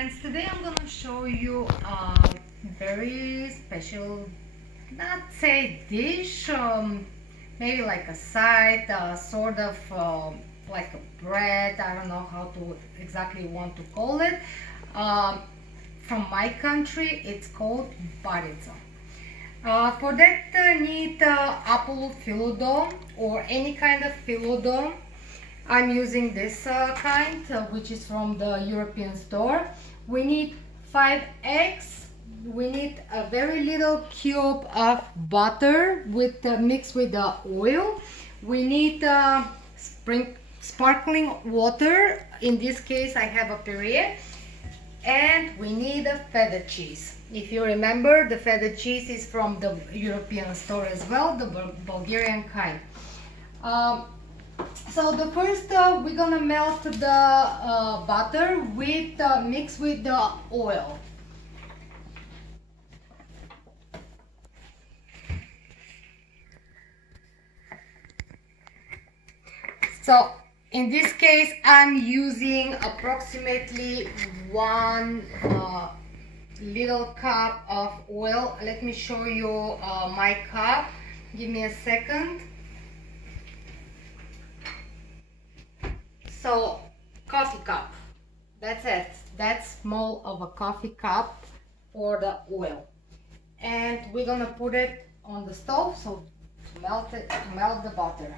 friends, today I'm gonna show you a very special, not say dish, maybe like a side, sort of like a bread. I don't know how to exactly want to call it. Um, from my country, it's called Banitza. For that need apple phyllo dough or any kind of phyllo dough. I'm using this kind, which is from the European store. We need 5 eggs. We need a very little cube of butter with mixed with the oil. We need sparkling water. In this case, I have a Perrier. And we need a Feta cheese. If you remember, the Feta cheese is from the European store as well, the Bulgarian kind. So the first we're gonna melt the butter with mix with the oil. So in this case I'm using approximately one little cup of oil. Let me show you my cup. Give me a second. So coffee cup, that's it. That's small of a coffee cup for the oil, and we're gonna put it on the stove so to melt it, to melt the butter.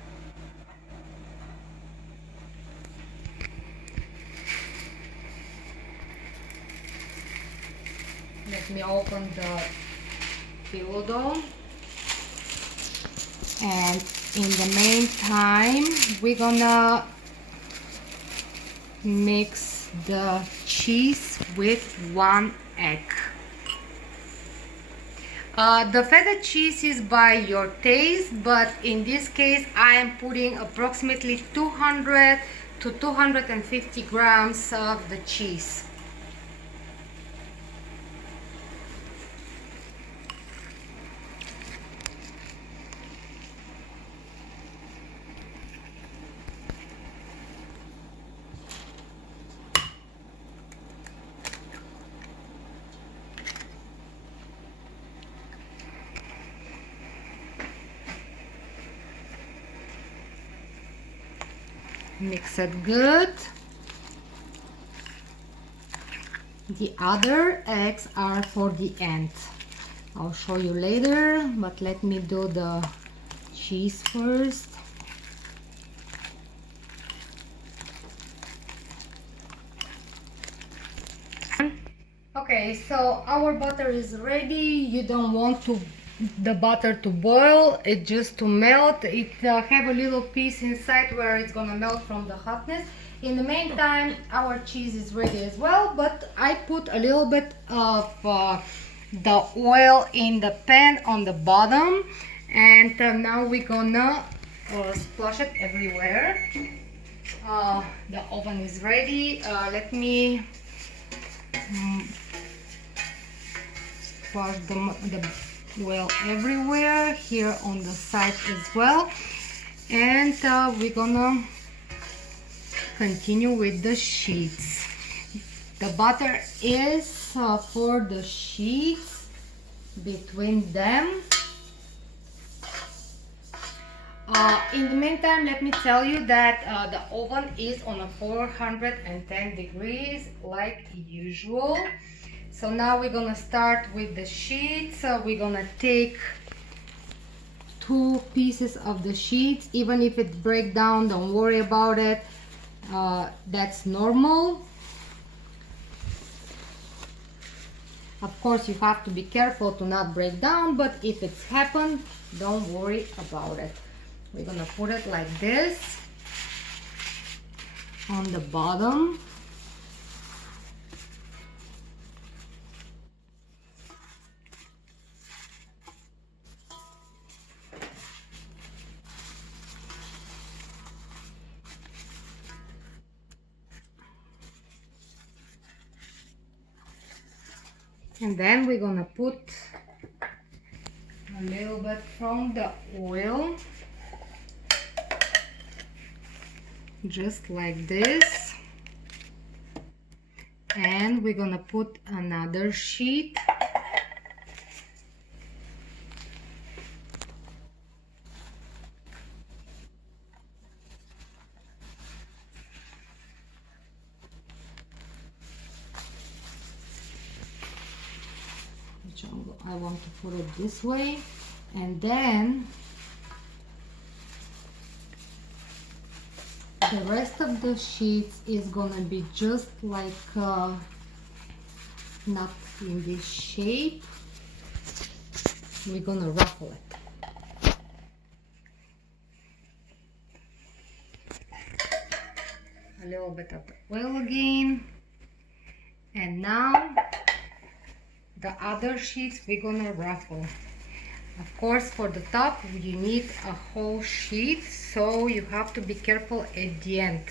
Let me open the phyllo dough, and in the meantime we're gonna mix the cheese with 1 egg. The feta cheese is by your taste, but in this case I am putting approximately 200 to 250 grams of the cheese. Mix it good. The other eggs are for the end. I'll show you later, but let me do the cheese first. Okay, so our butter is ready. You don't want the butter to boil, it just to melt. It have a little piece inside where it's gonna melt from the hotness. In the meantime, our cheese is ready as well, but I put a little bit of the oil in the pan on the bottom, and now we're gonna splash it everywhere. The oven is ready. Let me splash the oil everywhere, here on the side as well, and we're gonna continue with the sheets. The butter is for the sheets, between them. In the meantime, let me tell you that the oven is on a 410 degrees like usual. So now we're gonna start with the sheets. We're gonna take 2 pieces of the sheets. Even if it breaks down, don't worry about it. That's normal. Of course, you have to be careful to not break down, but if it's happened, don't worry about it. We're gonna put it like this on the bottom. And then we're gonna put a little bit from the oil, just like this. And we're gonna put another sheet. Which I want to put it this way, and then the rest of the sheets is gonna be just like not in this shape. We're gonna ruffle it. A little bit of the oil again, and now the other sheets we're gonna ruffle. Of course, for the top you need a whole sheet, so you have to be careful at the end.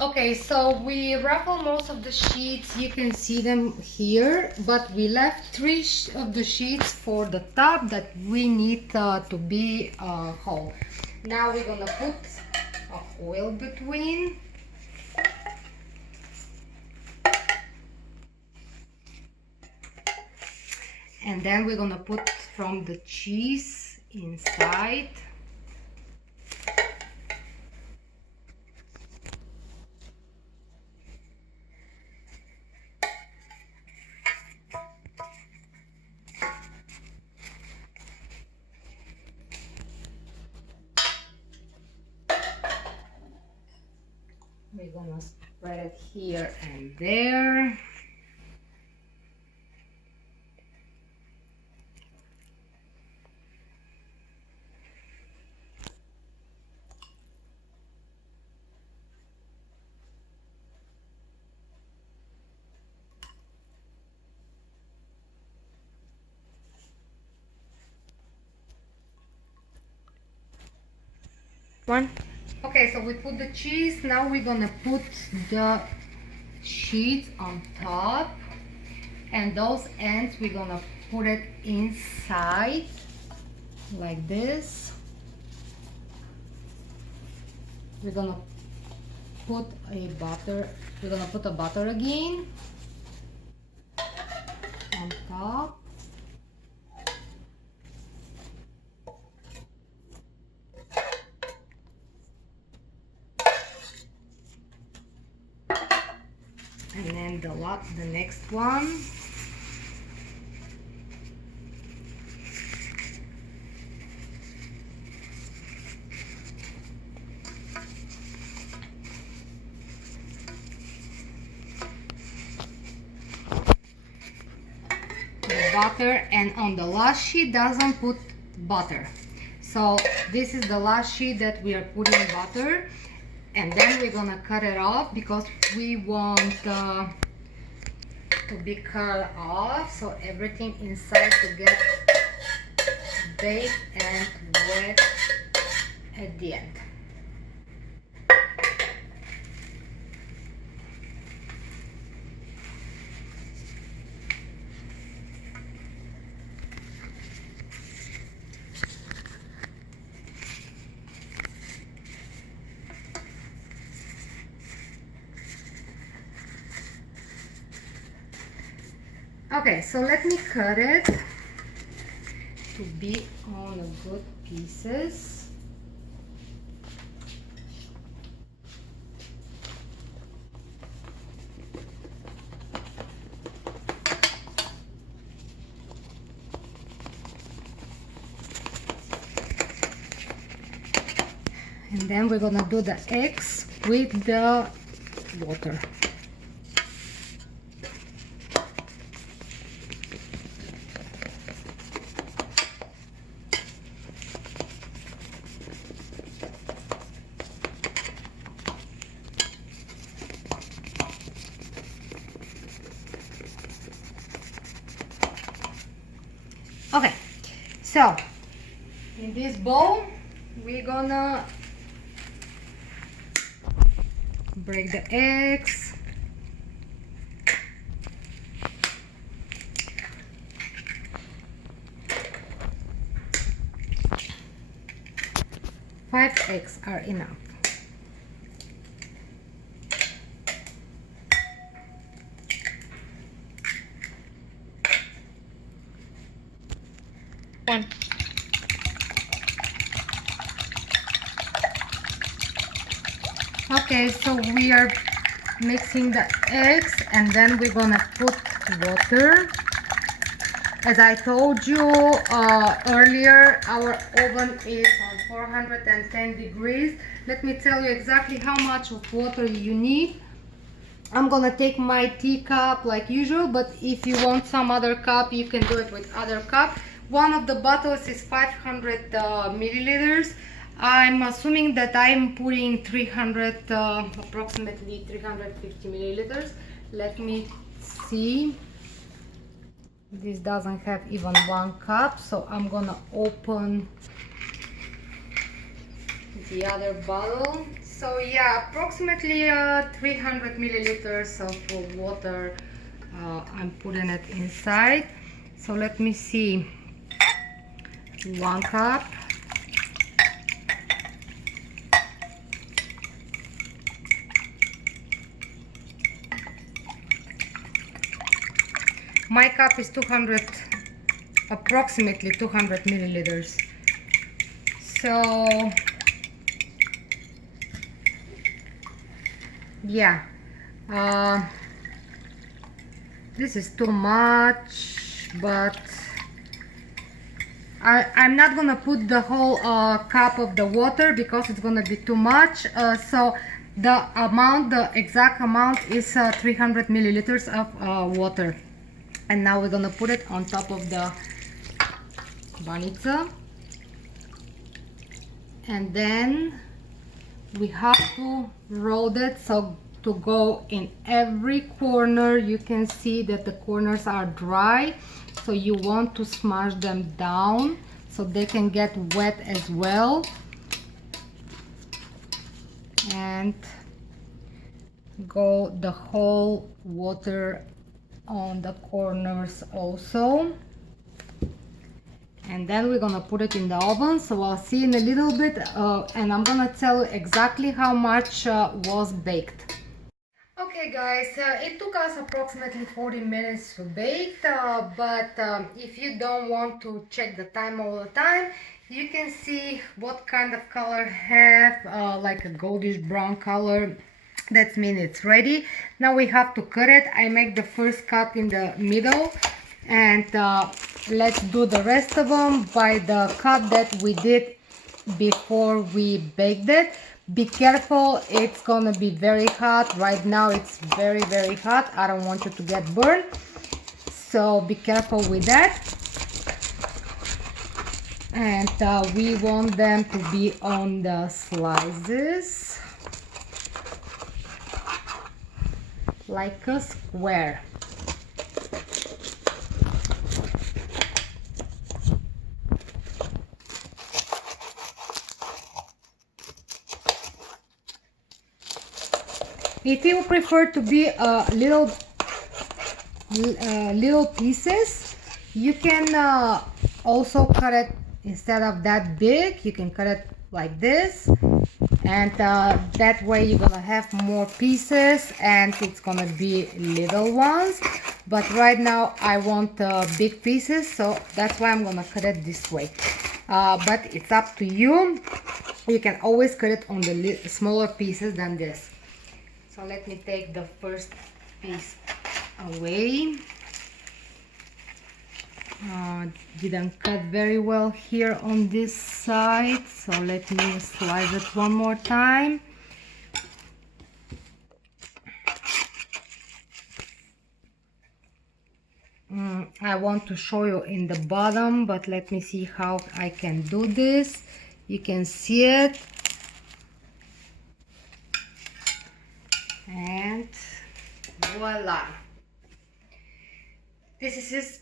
Okay, so we ruffle most of the sheets. You can see them here, but we left three of the sheets for the top that we need to be whole. Now we're gonna put a foil between. And then we're gonna put from the cheese inside. We're gonna spread it here and there. One. Okay, so we put the cheese. Now we're gonna put the sheets on top, and those ends we're gonna put it inside like this. We're gonna put a butter. We're gonna put a butter again on top. And then the next one. The butter, and on the last sheet doesn't put butter. So this is the last sheet that we are putting butter. And then we're gonna cut it off because we want to be cut off, so everything inside to get baked and wet at the end. Okay, so let me cut it to be on a good pieces. And then we're gonna do the eggs with the water. Okay, so in this bowl we're gonna break the eggs. Five eggs are enough. One. Okay, so we are mixing the eggs and then we're gonna put water. As I told you earlier, our oven is on 410 degrees. Let me tell you exactly how much of water you need. I'm gonna take my teacup like usual, but if you want some other cup, you can do it with other cup. One of the bottles is 500 milliliters. I'm assuming that I'm putting 300, approximately 350 milliliters. Let me see. This doesn't have even 1 cup, so I'm gonna open the other bottle. So yeah, approximately 300 milliliters of water. I'm putting it inside. So let me see. 1 cup. My cup is 200, approximately 200 milliliters. So yeah, this is too much, but I'm not gonna put the whole cup of the water because it's gonna be too much. So the exact amount is 300 milliliters of water. And now we're gonna put it on top of the Banitza. And then we have to roll it so to go in every corner. You can see that the corners are dry, so you want to smash them down so they can get wet as well. And go the whole water on the corners also. And then we're gonna put it in the oven, so I'll see in a little bit and I'm gonna tell you exactly how much was baked. Okay guys, it took us approximately 40 minutes to bake, but if you don't want to check the time all the time, you can see what kind of color have, like a goldish brown color. That means it's ready. Now we have to cut it. I make the first cut in the middle, and let's do the rest of them by the cut that we did before we baked it. Be careful, it's gonna be very hot. Right now it's very hot. I don't want you to get burned, so be careful with that. And we want them to be on the slices like a square. If you prefer to be little pieces, you can also cut it, instead of that big, you can cut it like this, and that way you're gonna have more pieces and it's gonna be little ones. But right now I want big pieces, so that's why I'm gonna cut it this way. But it's up to you. You can always cut it on the smaller pieces than this. So let me take the first piece away. Didn't cut very well here on this side, so let me slice it one more time. I want to show you in the bottom, but let me see how I can do this. You can see it, and voila. This is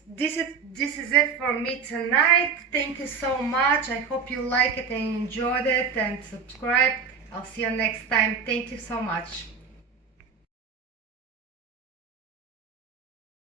it for me tonight. Thank you so much. I hope you like it and enjoyed it, and subscribe. I'll see you next time. Thank you so much.